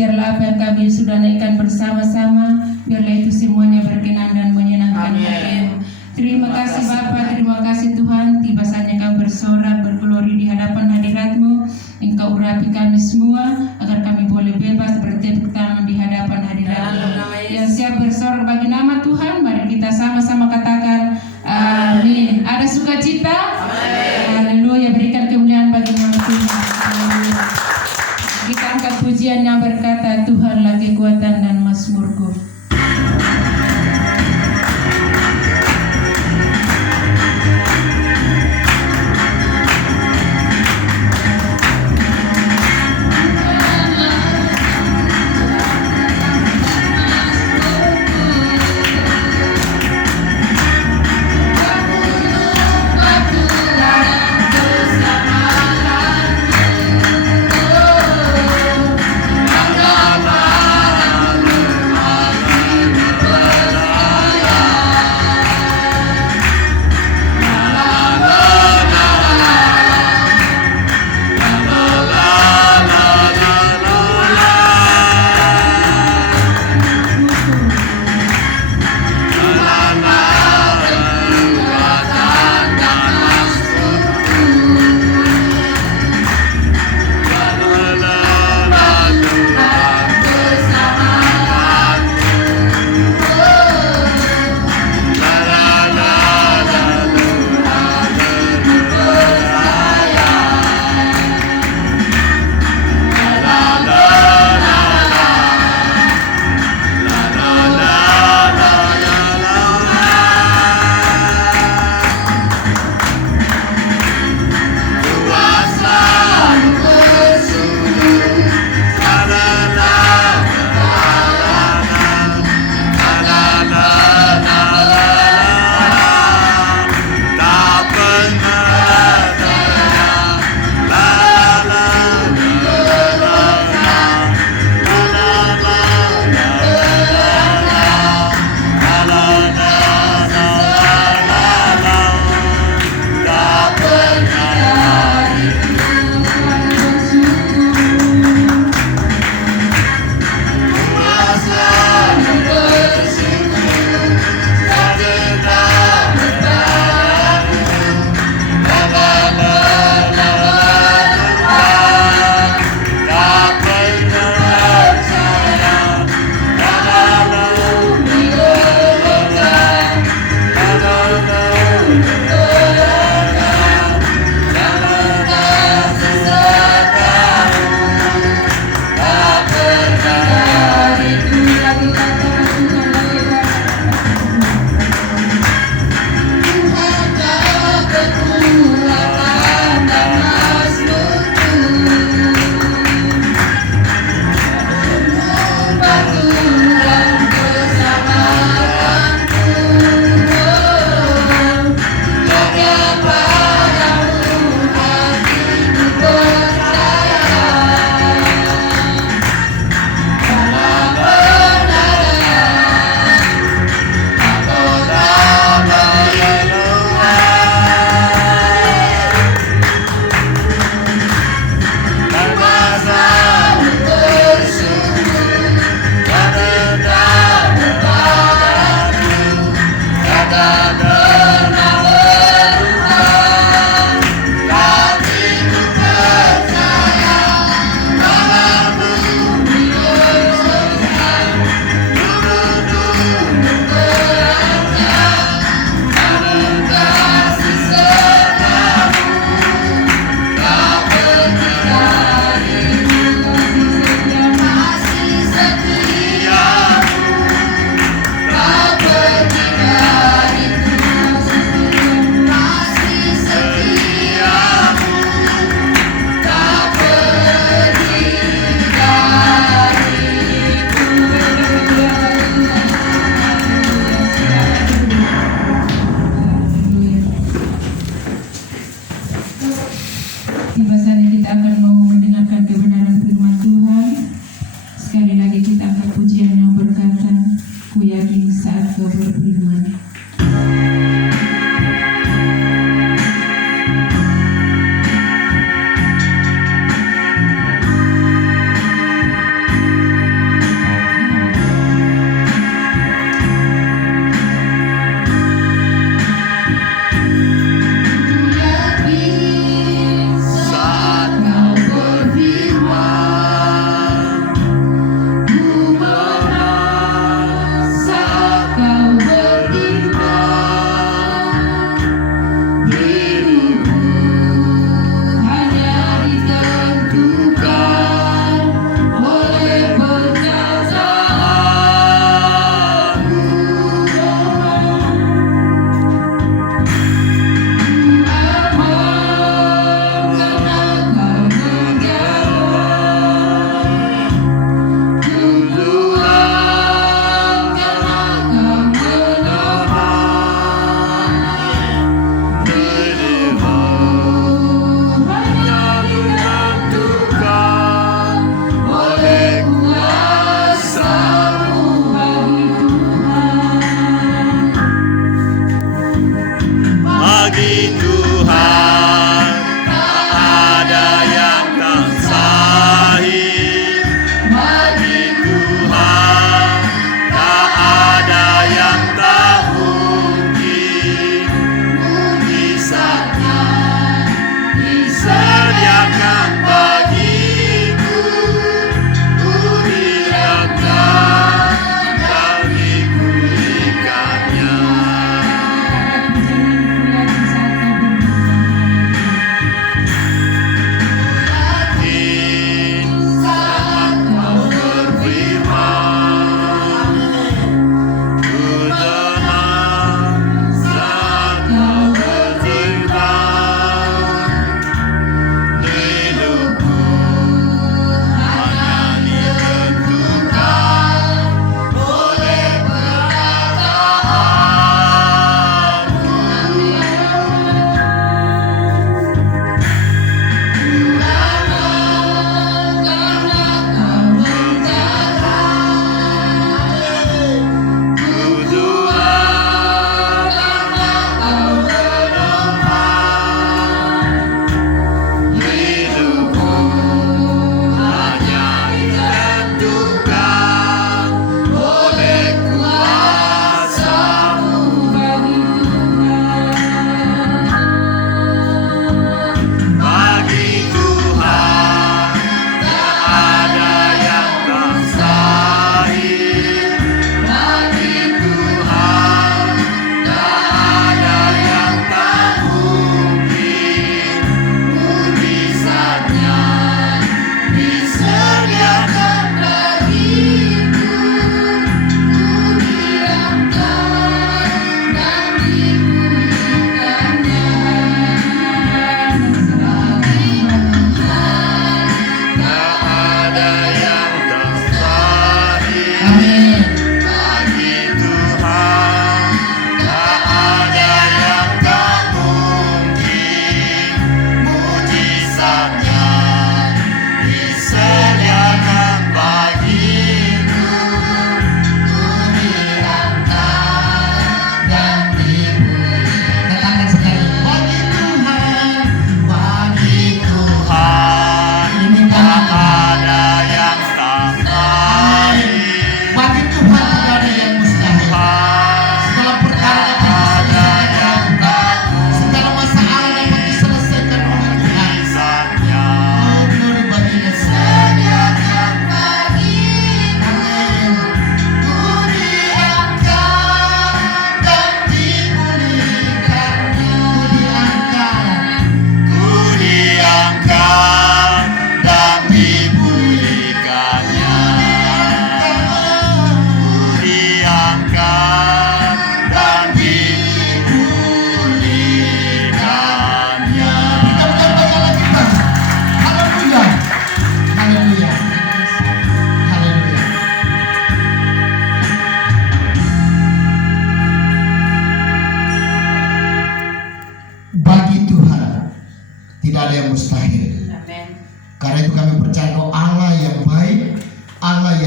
Biarlah apa yang kami sudah naikkan bersama-sama, biarlah itu semuanya berkenan dan menyenangkan hati-Mu. Terima kasih Bapa, terima kasih Tuhan. Tiba saatnya kami bersorak, berglori di hadapan hadirat-Mu. Engkau urapi kami semua, agar kami boleh bebas bertepuk tangan di hadapan hadirat-Mu. Yang siap bersorak bagi nama Tuhan, mari kita sama-sama katakan amin. Ada sukacita? Haleluya, berikan kemuliaan bagi nama Tuhan. Haleluya. Kita angkat pujian yang berkata, Tuhanlah kekuatan dan mazmurku.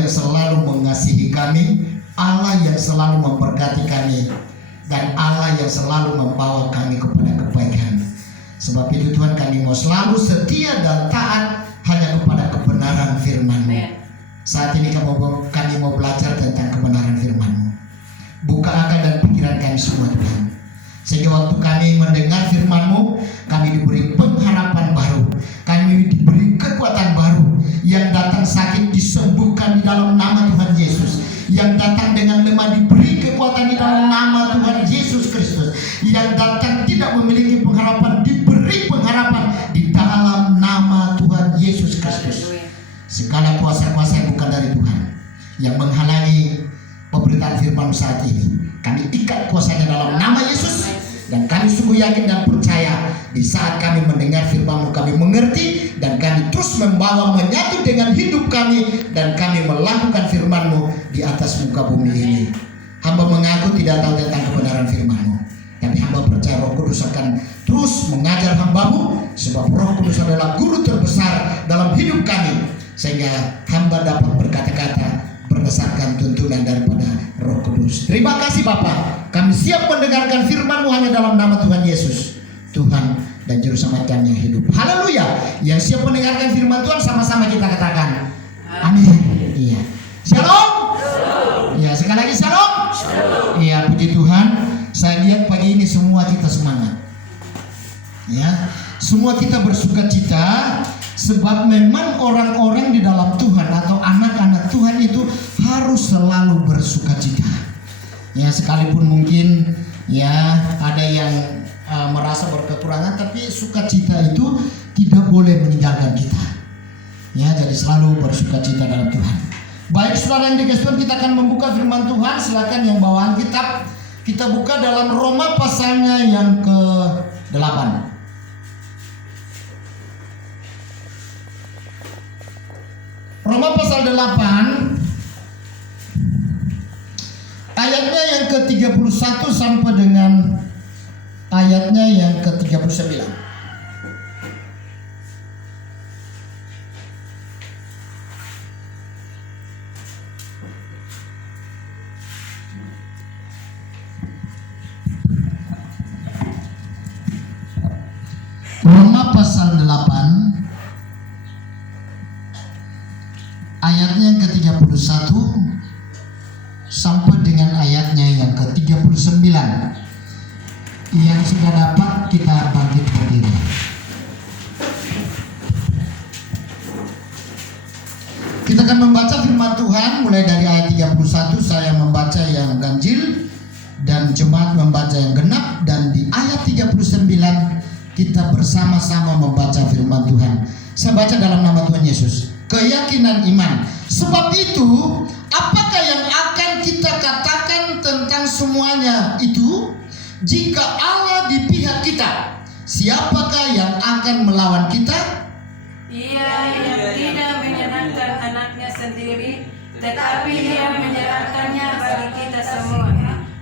yang selalu mengasihi kami, Allah yang selalu memberkati kami, dan Allah yang selalu membawa kami kepada kebaikan. Sebab itu Tuhan, kami mau selalu setia dan taat hanya kepada kebenaran firman-Mu. Saat ini kami mau belajar tentang kebenaran firman-Mu. Buka akal dan pikiran kami semua Tuhan, sehingga waktu kami mendengar firman-Mu, kami diberi pengharapan baru, kami diberi kekuatan baru. Yang datang sakit disembuhkan di dalam nama Tuhan Yesus, yang datang dengan lemah diberi kekuatan di dalam nama Tuhan Yesus Kristus, yang datang tidak memiliki pengharapan diberi pengharapan di dalam nama Tuhan Yesus Kristus. Segala kuasa-kuasa yang bukan dari Tuhan yang menghalangi pemberitaan firman saat ini, kami ikat kuasanya dalam nama Yesus. Dan kami sungguh yakin dan percaya di saat kami mendengar firman-Mu, kami mengerti dan kami terus membawa menyatu dengan hidup kami, dan kami melakukan firman-Mu di atas muka bumi ini. Hamba mengaku tidak tahu tentang kebenaran firman-Mu, tapi hamba percaya Roh Kudus akan terus mengajar hamba-Mu, sebab Roh Kudus adalah guru terbesar dalam hidup kami, sehingga hamba dapat berkata-kata berdasarkan tuntunan daripada Roh Kudus. Terima kasih Bapa, kami siap mendengarkan firman-Mu hanya dalam nama Tuhan Yesus, Tuhan dan Juru Selamat kami yang hidup. Haleluya. Yang siap mendengarkan firman Tuhan, sama-sama kita katakan amin. Iya. Shalom. Iya, sekali lagi shalom. Iya, puji Tuhan. Saya lihat pagi ini semua kita semangat. Ya, semua kita bersukacita. Sebab memang orang-orang di dalam Tuhan atau anak-anak Tuhan itu harus selalu bersukacita. Ya, sekalipun mungkin ya ada yang merasa berkekurangan, tapi sukacita itu tidak boleh meninggalkan kita. Ya, jadi selalu bersukacita dalam Tuhan. Baik saudara yang dikasihi Tuhan, kita akan membuka firman Tuhan. Silakan yang bawaan kitab, kita buka dalam Roma pasalnya yang ke-8. Roma pasal 8 ayatnya yang ke-31 sampai dengan ayatnya yang ke-39. Roma pasal 8 ayatnya yang ke-31 sampai dengan ayatnya yang ke-39. Yang sudah dapat kita bangkit berdiri. Kita akan membaca firman Tuhan mulai dari ayat 31. Saya membaca yang ganjil dan jemaat membaca yang genap, dan di ayat 39 kita bersama-sama membaca firman Tuhan. Saya baca dalam nama Tuhan Yesus. Keyakinan iman. Sebab itu, apakah yang akan kita katakan tentang semuanya itu? Jika Allah di pihak kita, siapakah yang akan melawan kita? Ia yang tidak menyerahkan anaknya sendiri, tetapi Ia menyerahkannya bagi kita semua.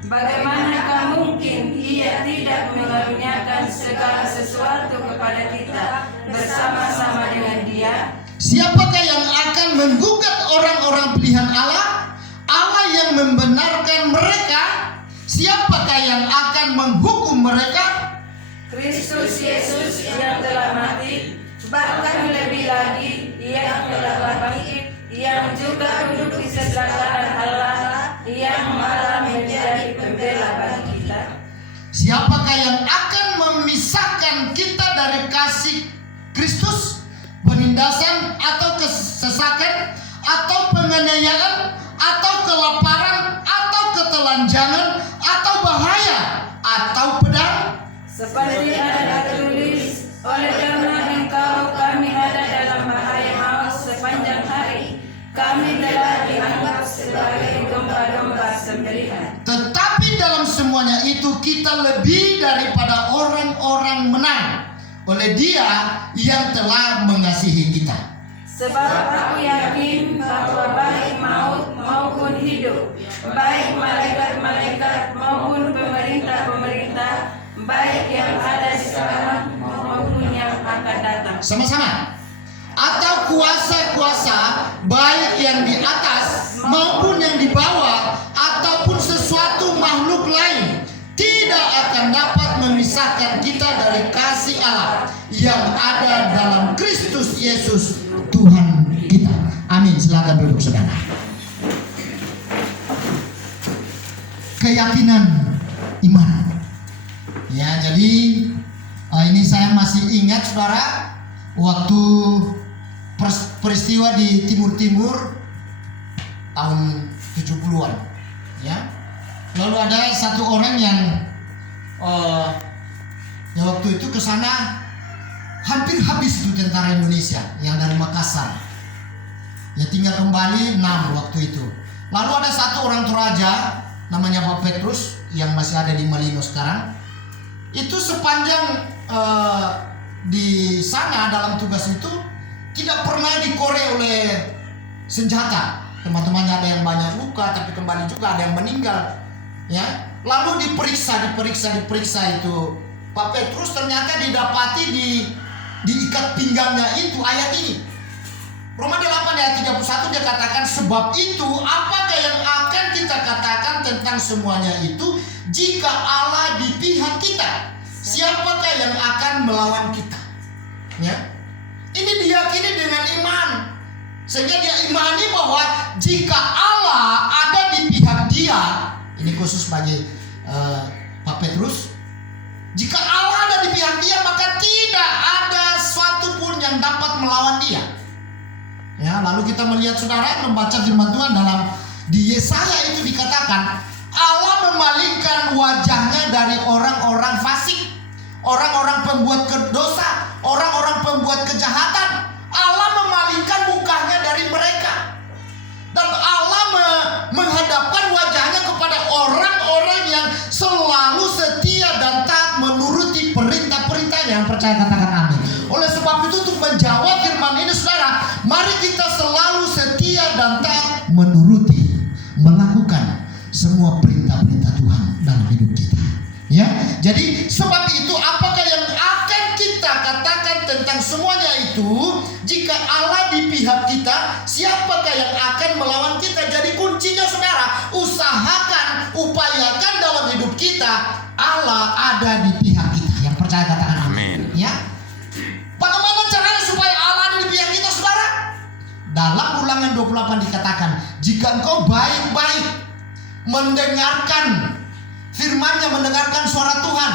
Bagaimanakah mungkin Ia tidak mengaruniakan segala sesuatu kepada kita bersama-sama dengan Dia? Siapakah yang akan menggugat orang-orang pilihan Allah? Allah yang membenarkan mereka. Siapakah yang akan menghukum mereka? Kristus Yesus yang telah mati, bahkan lebih lagi yang telah bangkit, yang juga duduk di sebelah kanan Allah, yang malah menjadi pembela bagi kita. Siapakah yang akan memisahkan kita dari kasih Kristus? Penindasan atau kesesakan atau penganiayaan atau kelaparan atau ketelanjangan atau bahaya atau pedang? Seperti ada tertulis, oleh karena engkau kami ada dalam bahaya maut sepanjang hari, kami telah dianggap sebagai domba-domba sembelihan. Tetapi dalam semuanya itu kita lebih daripada orang-orang menang oleh Dia yang telah mengasihi kita. Sebab aku yakin bahwa baik maut maupun hidup, baik malaikat-malaikat maupun pemerintah-pemerintah, baik yang ada sekarang maupun yang akan datang. Sama-sama. Atau kuasa-kuasa, baik yang di atas maupun yang dibawa ataupun sesuatu makhluk lain tidak akan dapat memisahkan kita dari kasih Allah yang ada dalam Kristus Yesus Tuhan kita. Amin. Silakan duduk saudara. Keyakinan iman. Ya, jadi ini saya masih ingat saudara waktu peristiwa di Timur tahun 70-an, ya. Lalu ada satu orang yang ya waktu itu ke sana hampir habis itu tentara Indonesia yang dari Makassar. Ya tinggal kembali 6 waktu itu. Lalu ada satu orang Toraja namanya Pak Petrus yang masih ada di Malino sekarang. Itu sepanjang di sana dalam tugas itu tidak pernah dikorek oleh senjata. Teman-temannya ada yang banyak luka, tapi kembali juga ada yang meninggal. Ya, lalu diperiksa itu Pak Petrus ternyata didapati diikat pinggangnya itu ayat ini. Roma 8 ayat 31 dia katakan, sebab itu apakah yang akan kita katakan tentang semuanya itu, jika Allah di pihak kita, siapakah yang akan melawan kita? Ya, ini diyakini dengan iman, sehingga dia imani bahwa jika Allah ada di pihak dia. Ini khusus bagi Pak Petrus. Jika Allah ada di pihak dia, maka tidak ada suatu pun yang dapat melawan dia. Ya, lalu kita melihat saudara membaca firman Tuhan dalam di Yesaya itu dikatakan Allah memalingkan wajahnya dari orang-orang fasik, orang-orang pembuat dosa, orang-orang pembuat kejahatan. Allah memalingkan mukanya dari mereka. Dan Allah menghadapkan wajahnya kepada orang-orang yang selalu setia dan taat menuruti perintah-perintahnya. Yang percaya katakan amin. Oleh sebab itu untuk menjawab firman ini saudara, mari kita selalu setia dan taat menuruti, melakukan semua perintah-perintah Tuhan dalam hidup kita. Ya, jadi sebab itu apakah yang akan kita katakan tentang semuanya itu, jika Allah di pihak kita, siapakah yang akan melawan kita? Jadi kuncinya saudara, usahakan, upayakan dalam hidup kita Allah ada di pihak kita. Yang percaya katakan amin. Ya, bagaimana caranya supaya Allah ada di pihak kita saudara? Dalam Ulangan 28 dikatakan, jika engkau baik-baik mendengarkan firman-Nya, mendengarkan suara Tuhan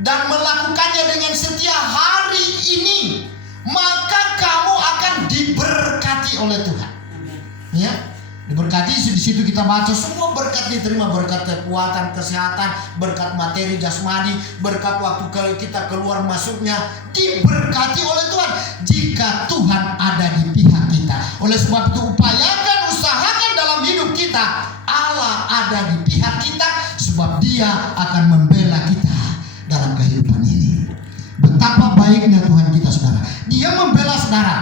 dan melakukannya dengan setia hari ini, maka kamu akan diberkati oleh Tuhan. Ya, diberkati di situ kita baca semua berkat diterima, berkat kekuatan, kesehatan, berkat materi jasmani, berkat waktu kita keluar masuknya diberkati oleh Tuhan jika Tuhan ada di pihak kita. Oleh sebab itu upayakan, usahakan dalam hidup kita Allah ada di pihak kita, sebab Dia akan membela kita dalam kehidupan ini. Betapa baiknya Tuhan kita saudara, Dia membela saudara.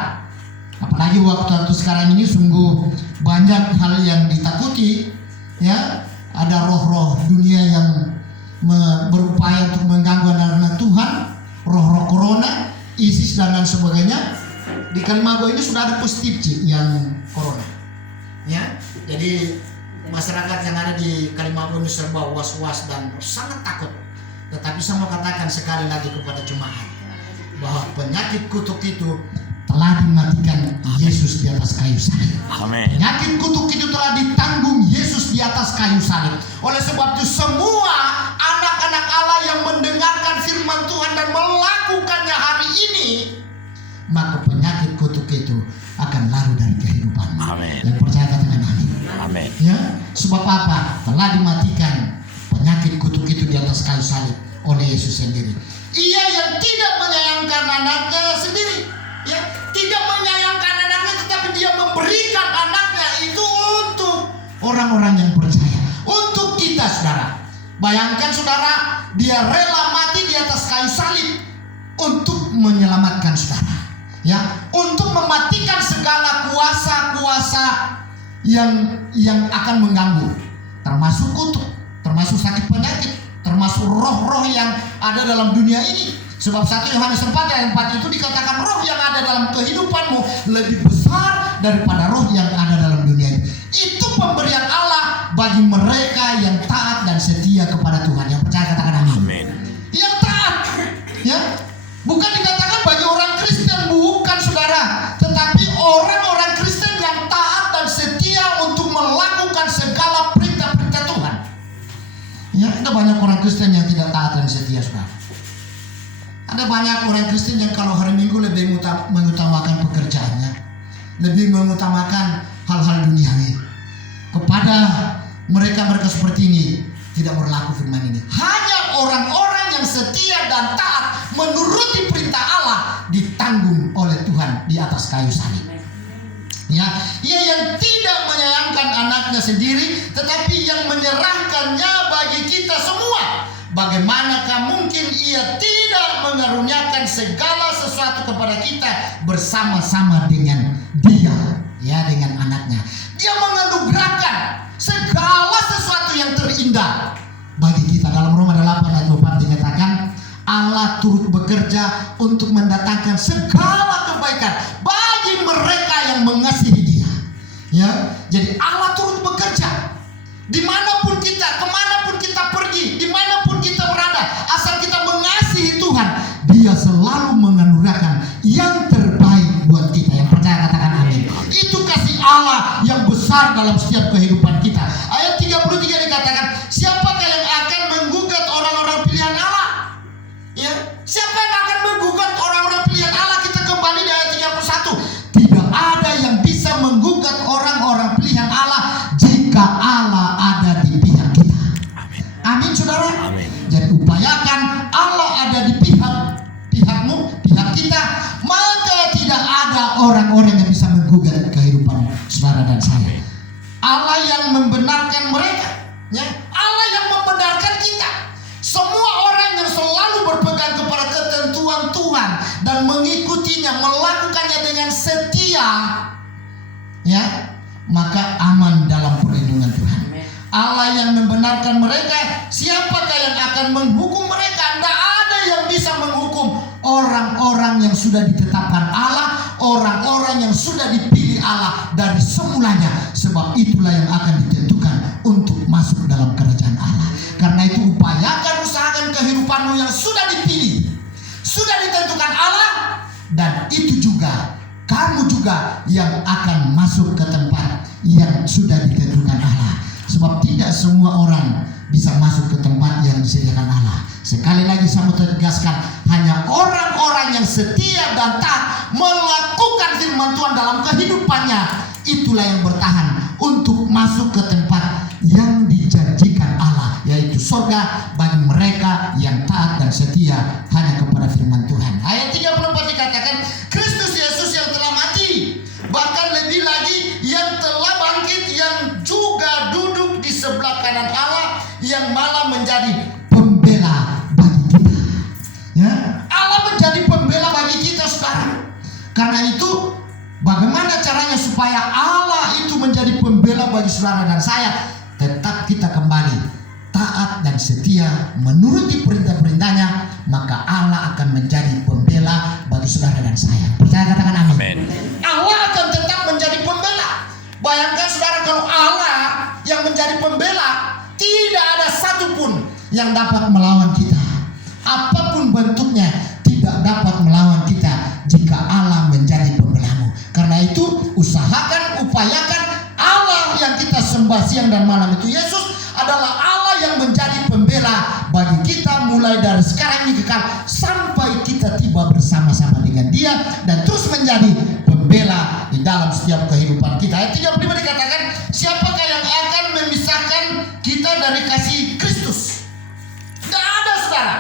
Apalagi waktu sekarang ini sungguh banyak hal yang ditakuti. Ya, ada roh-roh dunia yang berupaya untuk mengganggu anak-anak Tuhan, roh-roh corona, ISIS dan lain sebagainya. Di Kalimago ini sudah ada positif yang corona. Ya, jadi masyarakat yang ada di Kalimago ini serba was-was dan sangat takut. Tetapi saya mau katakan sekali lagi kepada jemaat bahwa penyakit kutuk itu telah dimatikan Yesus di atas kayu salib. Amin. Penyakit kutuk itu telah ditanggung Yesus di atas kayu salib. Oleh sebab itu semua anak-anak Allah yang mendengarkan firman Tuhan dan melakukannya hari ini, maka penyakit kutuk itu akan lari dari kehidupan. Amin. Yang percaya katakan amin. Amin. Ya, sebab apa? Telah dimatikan penyakit kutuk itu di atas kayu salib oleh Yesus sendiri. Ia yang tidak menyayangkan anaknya sendiri, ya, tidak menyayangkan anaknya, tetapi Dia memberikan anaknya itu untuk orang-orang yang percaya, untuk kita saudara. Bayangkan saudara, Dia rela mati di atas kayu salib untuk menyelamatkan saudara, ya, untuk mematikan segala kuasa-kuasa yang akan mengganggu, termasuk kutuk, termasuk sakit penyakit, termasuk roh-roh yang ada dalam dunia ini. Sebab 1 Yohanes 4 ayat 4 itu dikatakan roh yang ada dalam kehidupanmu lebih besar daripada roh yang ada dalam dunia ini. Itu pemberian Allah bagi mereka yang taat dan setia kepada Tuhan. Yang percaya katakan amin. Yang taat, ya, bukan dikatakan bagi orang Kristen, bukan saudara, tetapi orang-orang Kristen yang taat dan setia untuk melakukan segala perintah-perintah Tuhan. Ya, ada banyak orang Kristen yang tidak taat dan setia, saudara. Ada banyak orang Kristen yang kalau hari Minggu lebih mengutamakan pekerjaannya, lebih mengutamakan hal-hal duniawi. Kepada mereka seperti ini tidak berlaku firman ini. Hanya orang-orang yang setia dan taat menuruti perintah Allah ditanggung oleh Tuhan di atas kayu salib. Ya, ia yang tidak menyayangkan anaknya sendiri, tetapi yang menyerahkannya bagi kita semua. Bagaimanakah mungkin ia tidak mengaruniakan segala sesuatu kepada kita bersama-sama dengan Dia, ya, dengan anaknya. Dia menganugerahkan segala sesuatu yang terindah bagi kita. Dalam Roma 8 ayat 4 dikatakan, Allah turut bekerja untuk mendatangkan segala kebaikan bagi mereka yang mengasihi Dia. Ya, jadi Allah turut bekerja. Dimanapun kita, kemanapun kita pergi, dimanapun kita berada, asal kita mengasihi Tuhan, Dia selalu menganugerahkan yang terbaik buat kita. Yang percaya katakan amin. Itu kasih Allah yang besar dalam setiap kehidupan kita. Ayat 33 dikatakan, siapakah yang akan menggugat orang-orang pilihan Allah? Ya, siapa yang akan menggugat orang-orang pilihan Allah? Kita kembali di ayat 31. Tidak ada yang bisa menggugat orang-orang pilihan Allah jika Allah ada di pihak kita. Amin, saudara. Amin. Jadi upayakan Allah ada di pihakmu, pihak kita, maka tidak ada orang-orang yang bisa menggugat kehidupan saudara dan saya. Allah yang membenarkan mereka, ya, Allah yang membenarkan kita. Semua orang yang selalu berpegang kepada ketentuan Tuhan dan mengikutinya, melakukannya dengan setia, ya, maka aman dalam perlindungan Tuhan. Allah yang membenarkan mereka, siapakah yang akan menghukum mereka? Tidak ada yang bisa menghukum orang-orang yang sudah ditetapkan Allah, orang-orang yang sudah dipilih Allah dari semulanya. Sebab itulah yang akan ditentukan untuk masuk dalam kerajaan Allah. Karena itu upayakan, usahakan kehidupanmu yang sudah dipilih, sudah ditentukan Allah, dan itu juga kamu juga yang akan masuk ke tempat yang sudah ditentukan Allah. Sebab tidak semua orang bisa masuk ke tempat yang disediakan Allah. Sekali lagi saya mau tegaskan, hanya orang-orang yang setia dan taat melakukan firman Tuhan dalam kehidupannya, itulah yang bertahan untuk masuk ke tempat yang dijanjikan Allah, yaitu surga bagi mereka yang taat dan setia hanya kepada firman Tuhan. Ayat 34 dikatakan, Kristus Yesus yang telah mati, bahkan lebih lagi yang telah bangkit, yang juga duduk di sebelah kanan Allah, yang malah menjadi pembela bagi kita. Ya, Allah menjadi pembela bagi kita sekarang. Karena itu, bagaimana caranya supaya Allah itu menjadi pembela bagi saudara dan saya? Tetap kita kembali taat dan setia menuruti perintah-perintahnya, maka Allah akan menjadi pembela bagi saudara dan saya. Percaya katakan amin. Amin. Allah akan tetap menjadi pembela. Bayangkan saudara, kalau Allah yang menjadi pembela, tidak ada satupun yang dapat melawan kita. Apapun bentuknya tidak dapat melawan kita jika Allah menjadi pembelamu. Karena itu usahakan, upayakan Allah yang kita sembah siang dan malam itu, Yesus, adalah Allah yang menjadi pembela bagi kita mulai dari sekarang ini kekal sampai kita tiba bersama-sama dengan Dia dan terus menjadi pembela di dalam setiap kehidupan kita. Ayat 35 dikatakan, siapakah yang akan memisahkan kita dari kasih Kristus? Tidak ada, saudara.